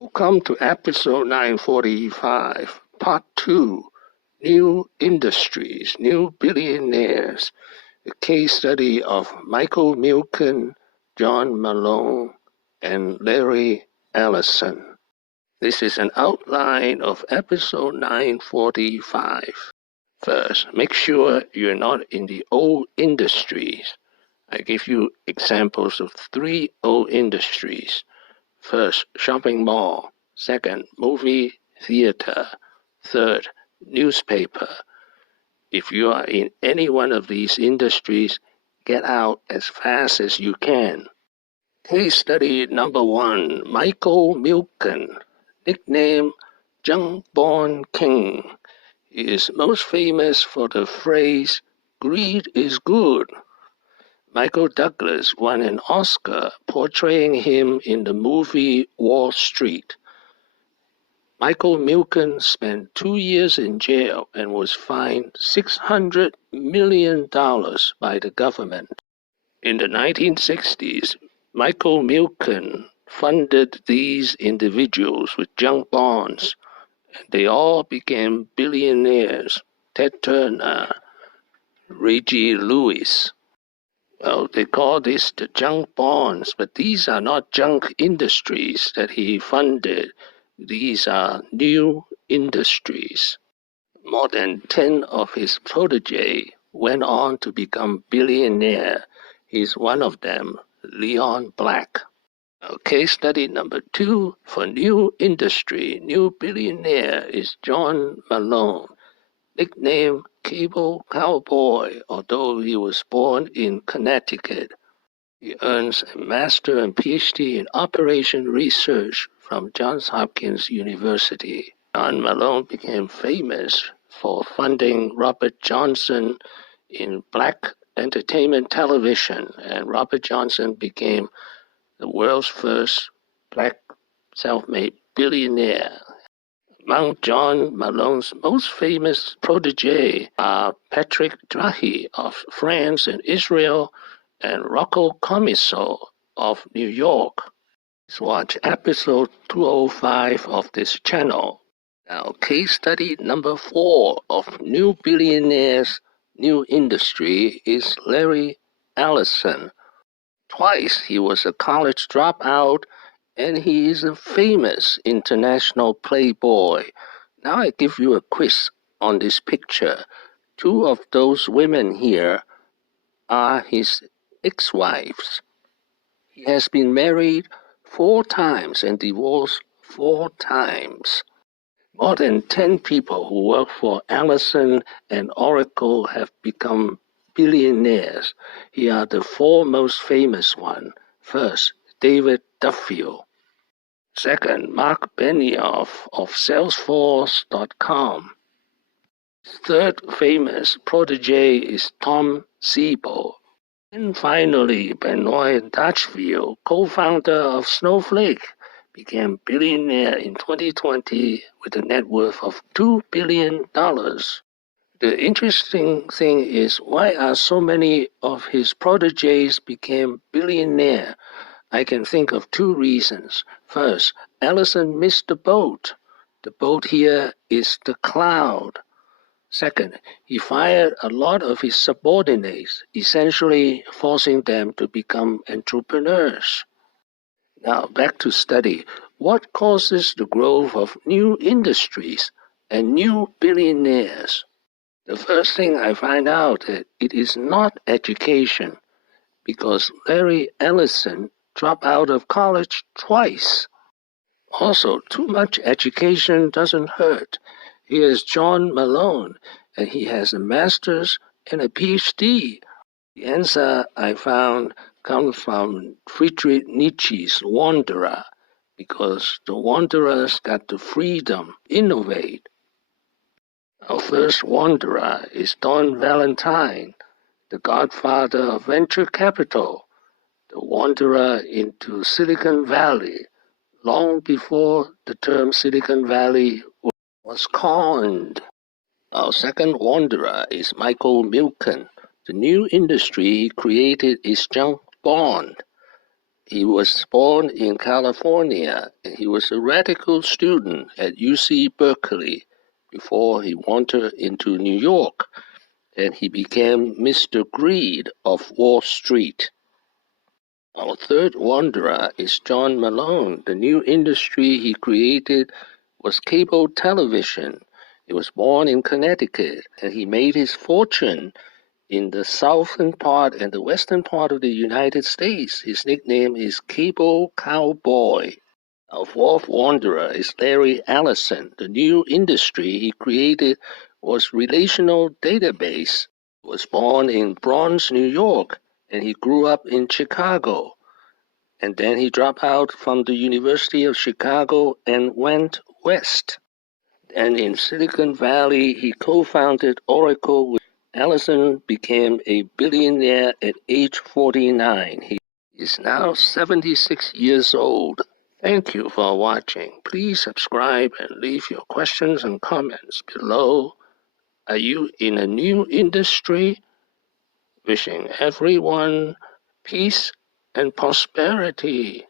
Welcome to episode 945, Part 2, New Industries, New Billionaires, a case study of Michael Milken, John Malone, and Larry Ellison. This is an outline of episode 945. First, make sure you're not in the old industries. I give you examples of 3 old industries. First, shopping mall. Second, movie theater. Third, newspaper. If you are in any one of these industries, get out as fast as you can. Case study number 1, Michael Milken, nickname Junk-Born King. He is most famous for the phrase, "Greed is good." Michael Douglas won an Oscar portraying him in the movie Wall Street. Michael Milken spent 2 years in jail and was fined $600 million by the government. In the 1960s, Michael Milken funded these individuals with junk bonds. They all became billionaires. Ted Turner, Reggie Lewis. Well, they call this the junk bonds, but these are not junk industries that he funded. These are new industries. More than 10 of his protégés went on to become billionaire. He's one of them, Leon Black. Case study number 2 for new industry, new billionaire is John Malone, nickname Cable Cowboy, although he was born in Connecticut. He earns a master and PhD in operation research from Johns Hopkins University. John Malone became famous for funding Robert Johnson in black entertainment television, and Robert Johnson became the world's first black self-made billionaire. Among John Malone's most famous protégés are Patrick Drahi of France and Israel and Rocco Commisso of New York. Let's watch episode 205 of this channel. Now, case study number 4 of New Billionaires, New Industry is Larry Ellison. Twice he was a college dropout, and he is a famous international playboy. Now I give you a quiz on this picture. 2 of those women here are his ex-wives. He has been married 4 times and divorced 4 times. More than 10 people who work for Ellison and Oracle have become billionaires. Here are the 4 most famous ones. First, David Duffield. Second, Marc Benioff of Salesforce.com. Third famous protege is Tom Siebel. And finally, Benoit Dutchfield, co-founder of Snowflake, became billionaire in 2020 with a net worth of $2 billion. The interesting thing is, why are so many of his proteges became billionaire? I can think of 2 reasons. First, Ellison missed the boat. The boat here is the cloud. Second, he fired a lot of his subordinates, essentially forcing them to become entrepreneurs. Now, back to study. What causes the growth of new industries and new billionaires? The first thing I find out that it is not education, because Larry Ellison dropped out of college twice. Also, too much education doesn't hurt. Here's John Malone, and he has a master's and a PhD. The answer I found comes from Friedrich Nietzsche's Wanderer, because the wanderers got the freedom, innovate. Our first wanderer is Don Valentine, the godfather of venture capital, the wanderer into Silicon Valley, long before the term Silicon Valley was coined. Our second wanderer is Michael Milken. The new industry he created is junk bond. He was born in California, and he was a radical student at UC Berkeley before he wandered into New York, and he became Mr. Greed of Wall Street. Our third wanderer is John Malone. The new industry he created was cable television. He was born in Connecticut, and he made his fortune in the southern part and the western part of the United States. His nickname is Cable Cowboy. Our fourth wanderer is Larry Ellison. The new industry he created was relational database. He was born in Bronx, New York, and he grew up in Chicago. And then he dropped out from the University of Chicago and went west. And in Silicon Valley, he co-founded Oracle. Ellison became a billionaire at age 49. He is now 76 years old. Thank you for watching. Please subscribe and leave your questions and comments below. Are you in a new industry? Wishing everyone peace and prosperity.